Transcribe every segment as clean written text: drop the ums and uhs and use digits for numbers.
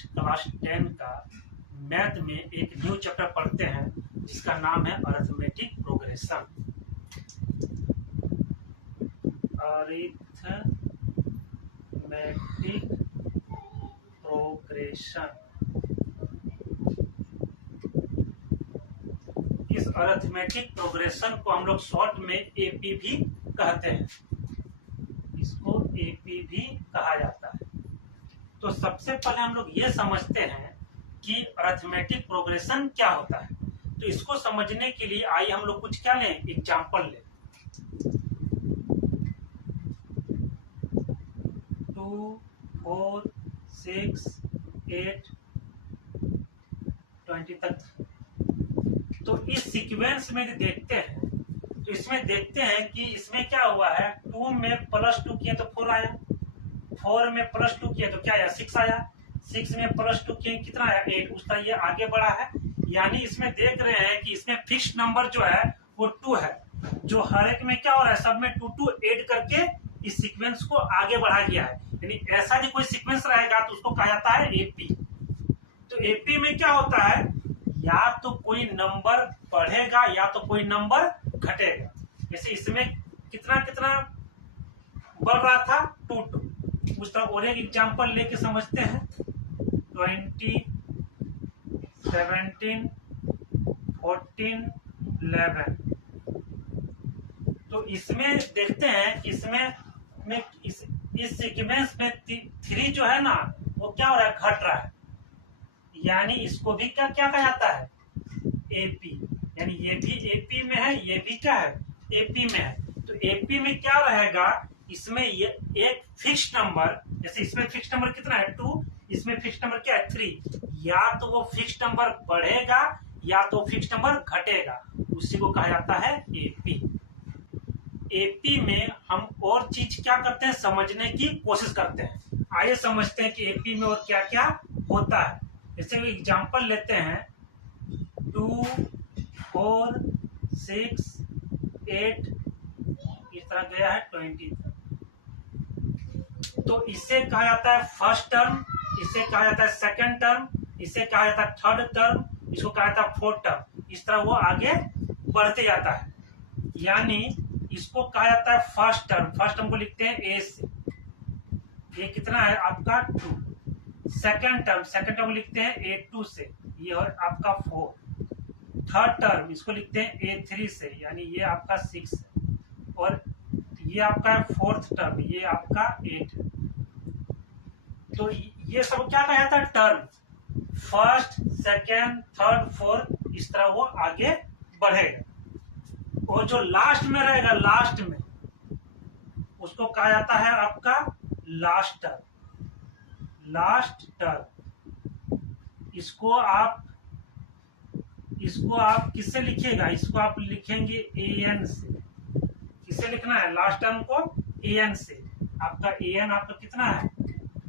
आज क्लास 10 का मैथ में एक न्यू चैप्टर पढ़ते हैं जिसका नाम है अरिथमेटिक प्रोग्रेशन। Arithmetic progression. इस अरिथमेटिक प्रोग्रेशन को हम लोग शॉर्ट में एपी भी कहते हैं। इसको एपी भी कहा जाता है। तो सबसे पहले हम लोग ये समझते हैं कि अरिथमेटिक प्रोग्रेशन क्या होता है। तो इसको समझने के लिए आइए हम लोग कुछ क्या लें, एग्जाम्पल लें। 2, 4, 6, 8, 20 तक। तो इस सीक्वेंस में देखते हैं, तो इसमें देखते हैं कि इसमें क्या हुआ है। 2 में +2 किया तो 4 आया, 4 में +2 किया तो क्या आया, 6 आया, 6 में +2 किया कितना आया, 8। उसका ये आगे बढ़ा है, यानी इसमें देख रहे हैं कि इसमें फिक्स नंबर जो है वो 2 है, जो हर एक में क्या हो रहा है, सब में 2 2 ऐड करके इस सीक्वेंस को आगे बढ़ा गया है। यानी ऐसा भी कोई सीक्वेंस रहेगा तो उसको कहा जाता है एपी। तो एपी में क्या होता है, या तो कोई नंबर बढ़ेगा या तो कोई नंबर घटेगा। जैसे इसमें कितना कितना बढ़ रहा था, 2 2। उस तरह और एक एग्जाम्पल लेके समझते हैं। 20, 17, 14, 11। तो इसमें देखते हैं कि इसमें इस सीक्वेंस में 3 जो है ना वो क्या हो रहा है, घट रहा है। यानी इसको भी क्या क्या कहा जाता है, एपी। यानी ये भी एपी में है, ये भी क्या है, एपी में है। तो एपी में क्या रहेगा, इसमें ये एक फिक्स नंबर, जैसे इसमें फिक्स नंबर कितना है 2, इसमें फिक्स नंबर क्या है 3। या तो वो फिक्स नंबर बढ़ेगा या तो फिक्स नंबर घटेगा, उसी को कहा जाता है एपी। एपी में हम और चीज क्या करते हैं, समझने की कोशिश करते हैं। आइए समझते हैं कि एपी में और क्या क्या होता है। जैसे एग्जाम्पल लेते हैं 2, 4, 6, 8, इस तरह गया है 20 तक। तो इसे कहा जाता है फर्स्ट टर्म, इसे कहा जाता है सेकंड टर्म, इसे कहा जाता है थर्ड टर्म, इसको कहा जाता है फोर्थ टर्म। इस तरह वो आगे बढ़ते जाता है। यानी इसको कहा जाता है फर्स्ट टर्म। फर्स्ट टर्म को लिखते हैं ए से, ये कितना है आपका 2। सेकंड टर्म को लिखते हैं A2 से, ये है आपका 4। थर्ड टर्म इसको लिखते हैं A3 से, यानी ये आपका 6 है। और ये आपका फोर्थ टर्म, ये आपका 8 है। तो ये सब क्या कहा जाता है, term. First, second, third, fourth, इस तरह वो आगे बढ़ेगा। और जो लास्ट में रहेगा, लास्ट में उसको कहा जाता है आपका लास्ट टर्म। लास्ट टर्म इसको आप किससे लिखिएगा, इसको आप लिखेंगे एन से। किससे लिखना है, लास्ट टर्म को एन से। आपका एन आपका कितना है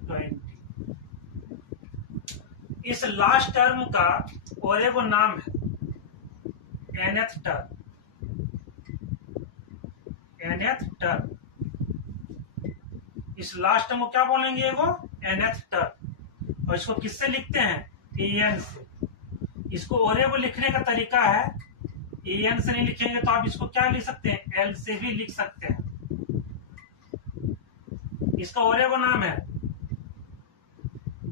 20। इस लास्ट टर्म का और एक नाम है nth टर्म। nth टर्म, इस लास्ट टर्म को क्या बोलेंगे, वो nth टर्म। और इसको किससे लिखते हैं, an से। इसको और एक लिखने का तरीका है, an से नहीं लिखेंगे तो आप इसको क्या लिख सकते हैं, l से भी लिख सकते हैं। इसका और एक नाम है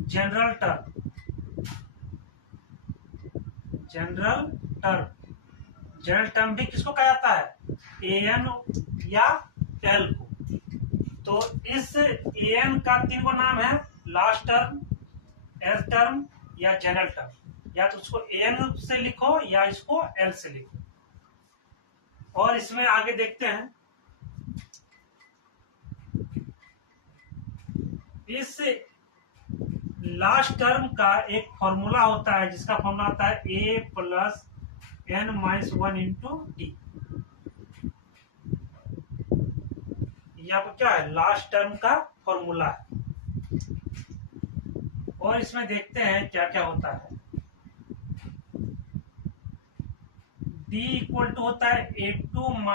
general term. General term, general term भी किसको कहा जाता है, an या l को। तो इस an का 3 को नाम है, लास्ट टर्म, nth टर्म या जनरल टर्म। या तो उसको an से लिखो या इसको l से लिखो। और इसमें आगे देखते हैं, इस लास्ट टर्म का एक फॉर्मूला होता है, जिसका फॉर्मूला होता है a + n - 1 × d। ये आपको क्या है, लास्ट टर्म का फॉर्मूला है। और इसमें देखते हैं क्या क्या होता है। d = होता है a2 -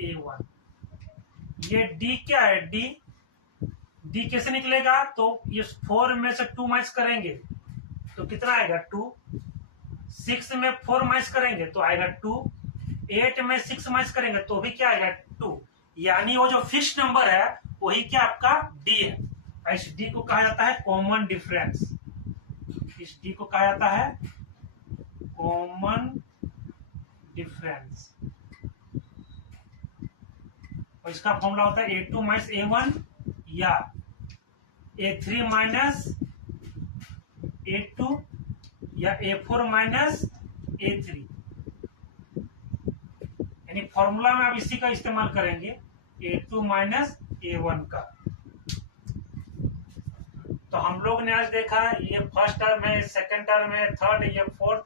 a1। ये d क्या है, d कैसे निकलेगा, तो ये 4 में से 2 माइनस करेंगे तो कितना आएगा 2। 6 में 4 माइनस करेंगे तो आएगा 2। 8 में 6 माइनस करेंगे तो भी क्या आएगा 2। यानी वो जो फिक्स नंबर है वही क्या आपका डी है। इस डी को कहा जाता है कॉमन डिफरेंस। इस डी को कहा जाता है कॉमन डिफरेंस। और इसका फॉर्मूला होता है A2 माइनस A1 या A3 माइनस A2 या A4 माइनस A3। यानी फॉर्मूला में आप इसी का इस्तेमाल करेंगे A2 माइनस A1 का। तो हम लोग ने आज देखा ये फर्स्ट टर्म है, सेकंड टर्म है, थर्ड, ये फोर्थ,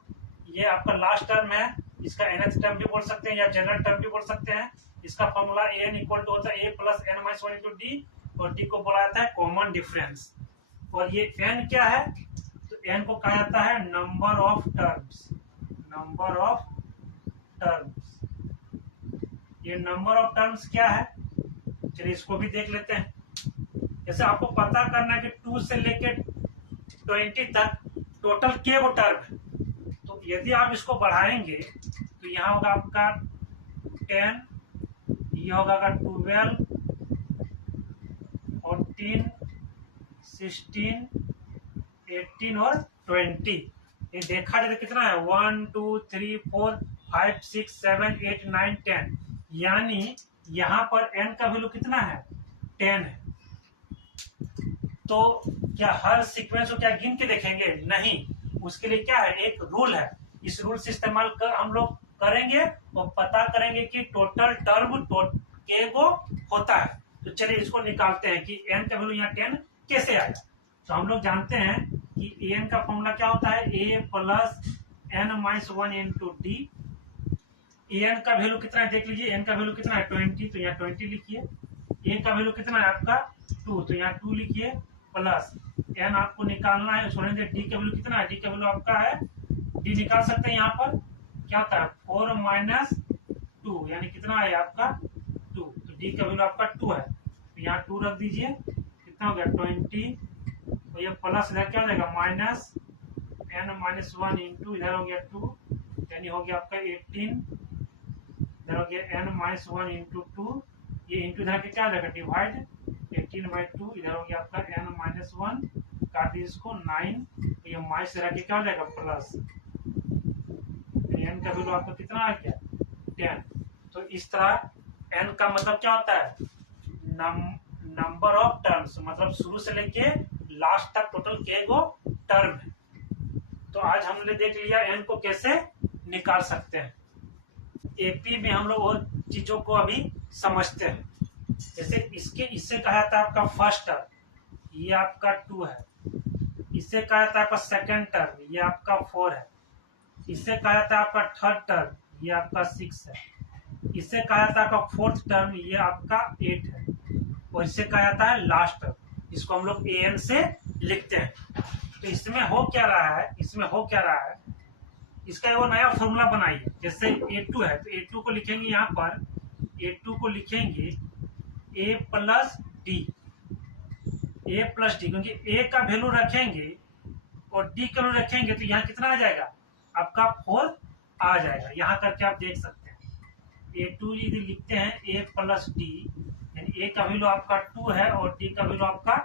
ये आपका लास्ट टर्म है। इसका nth टर्म भी बोल सकते हैं या जनरल टर्म भी बोल सकते हैं। इसका फॉर्मूला an इक्वल टू होता है a plus n minus 1 into D, और डी को बोला जाता है कॉमन डिफरेंस। और ये n क्या है, तो n को कहा जाता है number of terms. Number of terms, ये नंबर ऑफ टर्म्स क्या है, चलिए इसको भी देख लेते हैं। जैसे आपको पता करना है कि 2 से लेके 20 तक टोटल के वो टर्म है, तो यदि आप इसको बढ़ाएंगे तो यहाँ होगा आपका 10, ये होगा 12, 14, 16, 18 और 20। ये देखा जाए तो कितना है 1 2 3 4 5 6 7 8 9 10। यानी यहाँ पर n का वैल्यू कितना है 10 है। तो क्या हर सीक्वेंस को क्या गिन के देखेंगे, नहीं। उसके लिए क्या है, एक रूल है। इस रूल से इस्तेमाल कर हम लोग करेंगे और पता करेंगे कि टोटल टर्म के वो होता है। तो चलिए इसको निकालते हैं कि n का वैल्यू यहाँ 10 कैसे आएगा। तो हम लोग जानते हैं कि an का फॉर्मूला क्या होता है a plus n minus 1 into D. an का वैल्यू कितना है देख लीजिए, n का वैल्यू कितना है 20, तो यहाँ 20 लिखिए। a का वैल्यू कितना है आपका 2, तो यहाँ 2 लिखिए, प्लस n आपको निकालना है। सुनेंगे डी का वैल्यू कितना है, डी का वैल्यू आपका है, डी निकाल सकते हैं। यहाँ पर क्या होता है 4 माइनस 2, यानी कितना है आपका 2, तो डी का वैल्यू आपका 2 है, तो यहाँ 2 रख दीजिए। कितना हो गया 20, तो ये प्लस इधर क्या हो जाएगा माइनस n माइनस 1 इंटू इधर हो गया 2, यानी हो गया आपका 18, इधर हो गया n माइनस 1 इंटू 2, ये इंटू इधर के क्या हो जाएगा डिवाइड 18/2, इधर हो गया आपका n माइनस 1, काट दीजिए इसको 9, ये माइनस इधर के क्या हो जाएगा प्लस, n का वैल्यू आपका कितना आ गया 10। तो इस तरह n का मतलब क्या होता है नंबर ऑफ टर्म्स, मतलब शुरू से लेके लास्ट तक टोटल के गो टर्म है। तो आज हमने देख लिया n को कैसे निकाल सकते हैं। एपी में हम लोग और चीजों को अभी समझते हैं। जैसे इससे कहा जाता है आपका फर्स्ट टर्म, ये आपका 2 है। इससे कहा जाता है आपका सेकंड टर्म, ये आपका 4 है। इससे कहा जाता है आपका थर्ड टर्म, ये आपका 6 है। इससे कहा जाता है आपका फोर्थ टर्म, ये आपका 8 है। और इससे कहा जाता है लास्ट टर्म, इसको हम लोग an से लिखते हैं। तो इसमें हो क्या रहा है, इसका वो नया फॉर्मूला बनाइए। जैसे A2 है तो A2 को लिखेंगे, यहाँ पर A2 को लिखेंगे a प्लस डी, क्योंकि a का वैल्यू रखेंगे और d का वैल्यू रखेंगे तो यहाँ कितना आ जाएगा आपका 4 आ जाएगा। यहाँ करके आप देख सकते हैं A2 यदि लिखते हैं a प्लस डी, यानी a का वैल्यू आपका 2 है और d का वैल्यू आपका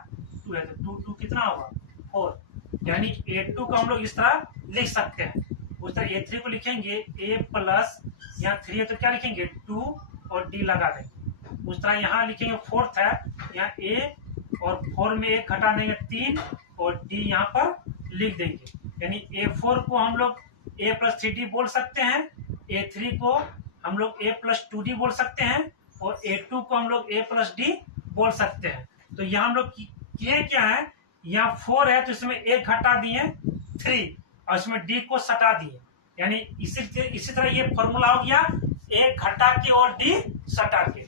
2 है, तो 2 कितना होगा 4। यानी A2 को हम लोग इस तरह लिख सकते हैं। उस तरह A3 को लिखेंगे a प्लस, यहाँ 3 है तो क्या लिखेंगे 2 और d लगा देंगे। उस तरह यहाँ लिखेंगे फोर्थ है, यहाँ a और 4 में 1 घटा देंगे 3 और d यहाँ पर लिख देंगे। यानी A4 को हम लोग a प्लस 3d बोल सकते हैं, A3 को हम लोग a प्लस 2d बोल सकते हैं और A2 को हम लोग a प्लस d बोल सकते हैं। तो यहाँ हम लोग किए क्या है, यहाँ 4 है तो इसमें 1 घटा दिए 3 और इसमें d को सटा दिए। यानी इसी तरह ये फॉर्मूला हो गया 1 घटा के और d सटा के।